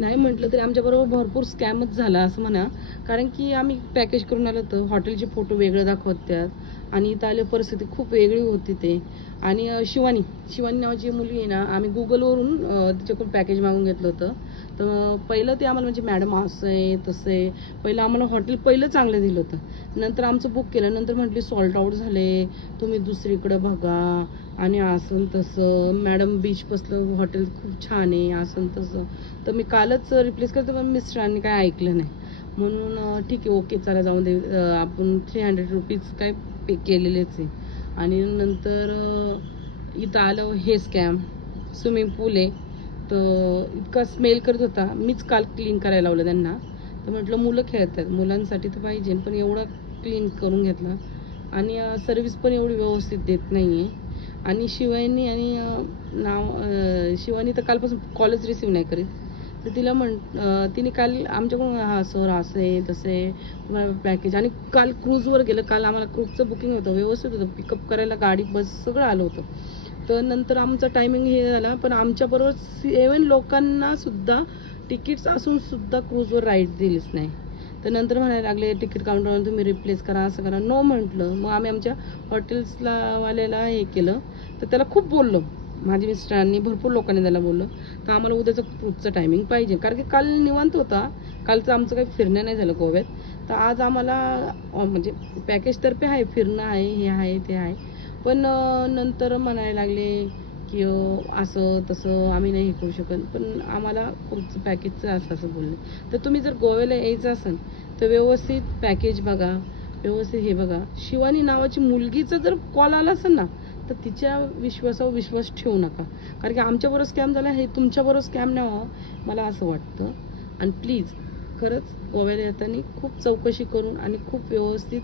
नाही म्हटलं तरी आमच्याबरोबर भरपूर स्कॅमच झाला असं म्हणा. कारण की आम्ही पॅकेज करून आलो तर हॉटेलचे फोटो वेगळे दाखवतात आणि इथं आले परिस्थिती खूप वेगळी होती ते. आणि शिवानी नावाची मुलगी आहे ना, आम्ही गुगलवरून तिच्याकडून पॅकेज मागून घेतलं होतं. तर पहिलं ते आम्हाला म्हणजे मॅडम असं आहे तसं आहे, पहिलं आम्हाला हॉटेल पहिलं चांगलं दिलं होतं. नंतर आमचं बुक केलं, नंतर म्हटली सॉल्ट आऊट झाले, तुम्ही दुसरीकडं बघा आणि असं तसं. मॅडम बीच बसलं हॉटेल खूप छान आहे असं तसं. तर मी कालच रिप्लेस करते, पण मिस्टरांनी काय ऐकलं नाही. म्हणून ठीक आहे, ओके चला जाऊन दे, आपण 300 रुपीज काय पे केलेलेच आहे. आणि नंतर इथं आलं हे स्कॅम. स्विमिंग पूल आहे तर इतका स्मेल करत होता. मीच काल क्लीन करायला लावलं त्यांना. तर म्हटलं मुलं खेळतात, मुलांसाठी तर पाहिजे, पण एवढं क्लीन करून घेतलं. आणि सर्विस पण एवढी व्यवस्थित देत नाही आहे. आणि शिवानी तर कालपासून कॉलच रिसीव नाही करीत. तर तिने काल आमच्याकडून हा सर असं आहे तसं आहे तुम्हाला पॅकेज. आणि काल क्रूजवर गेलं, काल आम्हाला क्रूजचं बुकिंग होतं, व्यवस्थित होतं, पिकअप करायला गाडी बस सगळं आलं होतं. तर नंतर आमचा टायमिंग हे झाला, पण आमच्याबरोबर 7 लोकांना सुद्धा तिकीट्स असून सुद्धा क्रूजवर राईड दिलीच नाही. तर नंतर म्हणायला लागले तिकीट काउंटरवर तुम्ही रिप्लेस करा असं करा. नो म्हटलं. मग आम्ही आमच्या हॉटेल्सला वाल्याला हे केलं, तर त्याला खूप बोललो. माझ्या मिस्टरांनी भरपूर लोकांनी त्याला बोललं. तर आम्हाला उद्याचं क्रूजचं टायमिंग पाहिजे, कारण की काल निवांत होता. कालचं आमचं काही फिरणं नाही झालं गोव्यात. तर आज आम्हाला म्हणजे पॅकेजतर्फे आहे, फिरणं आहे, हे आहे ते आहे. पण नंतर म्हणायला लागले की असं तसं आम्ही नाही हे करू शकत. पण आम्हाला क्रूजचं पॅकेजचं असं असं बोलले. तर तुम्ही जर गोव्याला यायचं असेल तर व्यवस्थित पॅकेज बघा, व्यवस्थित हे बघा. शिवानी नावाची मुलगीचा जर कॉल आला असेल ना, तर तिच्या विश्वासावर विश्वास ठेवू नका. कारण की आमच्याबरोबर स्कॅम झाला, हे तुमच्याबरोबर स्कॅम नाही व्हावं मला असं वाटतं. आणि प्लीज खरंच गोव्याला येताना खूप चौकशी करून आणि खूप व्यवस्थित